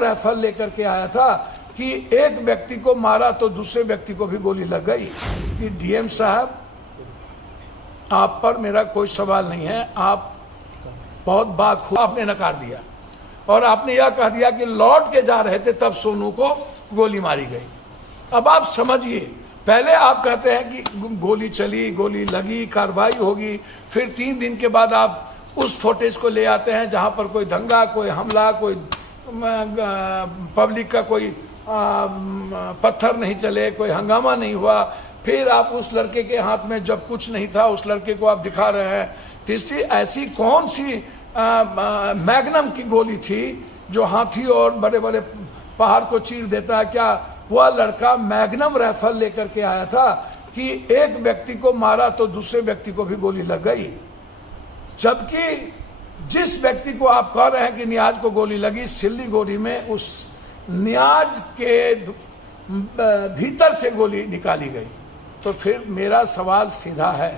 Rifle लेकर के आया था कि एक व्यक्ति को मारा तो दूसरे व्यक्ति को भी गोली लग गई। कि डीएम साहब, आप पर मेरा कोई सवाल नहीं है, आप बहुत बाखूब आपने नकार दिया और आपने यह कह दिया कि लौट के जा रहे थे तब सोनू को गोली मारी गई। अब आप समझिए, पहले आप कहते हैं कि गोली चली, गोली लगी, कार्रवाई होगी, फिर 3 दिन के बाद आप उस फुटेज को ले आते हैं जहां पर कोई दंगा, कोई हमला, कोई पब्लिक का कोई पत्थर नहीं चले, कोई हंगामा नहीं हुआ। फिर आप उस लड़के के हाथ में जब कुछ नहीं था उस लड़के को आप दिखा रहे हैं। तीसरी, ऐसी कौन सी मैग्नम की गोली थी जो हाथी और बड़े बड़े पहाड़ को चीर देता है? क्या वह लड़का मैग्नम राइफल लेकर के आया था कि एक व्यक्ति को मारा तो दूसरे व्यक्ति को भी गोली लग गई? जबकि जिस व्यक्ति को आप कह रहे हैं कि नियाज को गोली लगी, सिल्लीगुड़ी में उस नियाज के भीतर से गोली निकाली गई। तो फिर मेरा सवाल सीधा है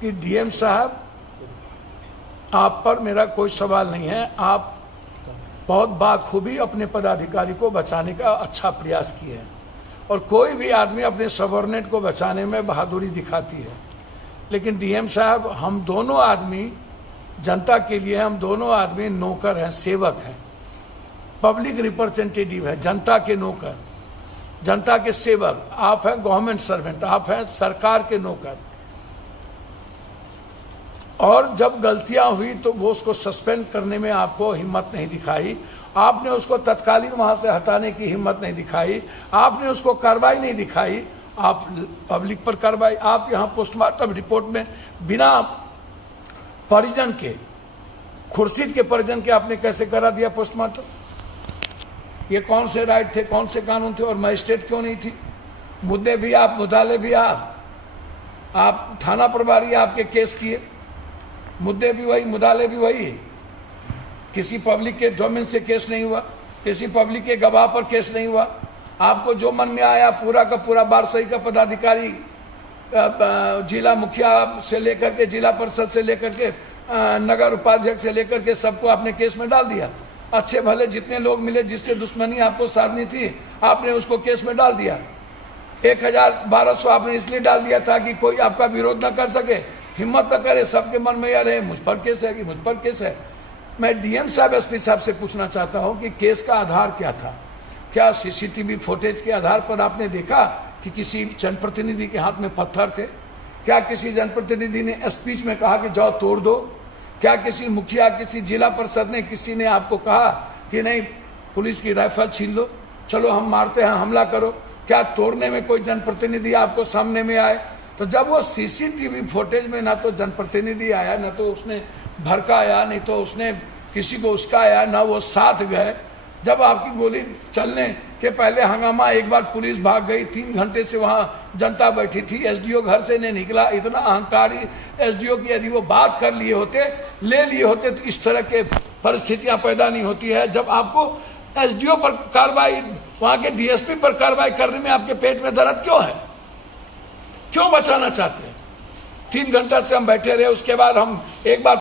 कि डीएम साहब, आप पर मेरा कोई सवाल नहीं है, आप बहुत बाखूबी अपने पदाधिकारी को बचाने का अच्छा प्रयास किए हैं और कोई भी आदमी अपने सबऑर्डिनेट को बचाने में बहादुरी दिखाती है। लेकिन डीएम साहब, हम दोनों आदमी जनता के लिए, हम दोनों आदमी नौकर हैं, सेवक हैं, पब्लिक रिप्रेजेंटेटिव है, जनता के नौकर, जनता के सेवक। आप हैं गवर्नमेंट सर्वेंट, आप हैं सरकार के नौकर। और जब गलतियां हुई तो वो उसको सस्पेंड करने में आपको हिम्मत नहीं दिखाई, आपने उसको तत्कालीन वहां से हटाने की हिम्मत नहीं दिखाई, आपने उसको कार्रवाई नहीं दिखाई, आप पब्लिक पर कार्रवाई। आप यहां पोस्टमार्टम रिपोर्ट में बिना परिजन के, खुर्शीद के परिजन के आपने कैसे करा दिया पोस्टमार्टम? ये कौन से राइट थे, कौन से कानून थे और मजिस्ट्रेट क्यों नहीं थी? मुद्दे भी आप, मुदाले भी आप थाना प्रभारी आपके केस किए, मुद्दे भी वही, मुदाले भी वही। किसी पब्लिक के जमीन से केस नहीं हुआ, किसी पब्लिक के गवाह पर केस नहीं हुआ। आपको जो मन में आया पूरा का पूरा बारसई का पदाधिकारी, जिला मुखिया से लेकर के जिला परिषद से लेकर के नगर उपाध्यक्ष से लेकर के सबको आपने केस में डाल दिया। अच्छे भले जितने लोग मिले जिससे दुश्मनी आपको साधनी थी आपने उसको केस में डाल दिया। 1200 आपने इसलिए डाल दिया था कि कोई आपका विरोध न कर सके, हिम्मत न करे, सबके मन में यह रहे मुझ पर केस है कि मुझ पर केस है। मैं डीएम साहब, एसपी साहब से पूछना चाहता हूं कि केस का आधार क्या था? क्या सीसीटीवी फुटेज के आधार पर आपने देखा कि किसी जनप्रतिनिधि के हाथ में पत्थर थे? क्या किसी जनप्रतिनिधि ने स्पीच में कहा कि जाओ तोड़ दो? क्या किसी मुखिया, किसी जिला परिषद ने, किसी ने आपको कहा कि नहीं पुलिस की राइफल छीन लो, चलो हम मारते हैं, हमला करो? क्या तोड़ने में कोई जनप्रतिनिधि आपको सामने में आए? तो जब वो सीसीटीवी फुटेज में ना तो जनप्रतिनिधि आया, ना तो उसने भड़काया, नहीं तो उसने किसी को उसका आया, ना वो साथ गए। जब आपकी गोली चलने के पहले हंगामा, एक बार पुलिस भाग गई, 3 घंटे से वहां जनता बैठी थी, एसडीओ घर से नहीं निकला। इतना अहंकारी एसडीओ की यदि वो बात कर लिए होते, ले लिए होते तो इस तरह के परिस्थितियां पैदा नहीं होती है। जब आपको एसडीओ पर कार्रवाई, वहां के डीएसपी पर कार्रवाई करने में आपके पेट में दर्द क्यों है? क्यों बचाना चाहते हैं? 3 घंटा से हम बैठे रहे, उसके बाद हम एक बार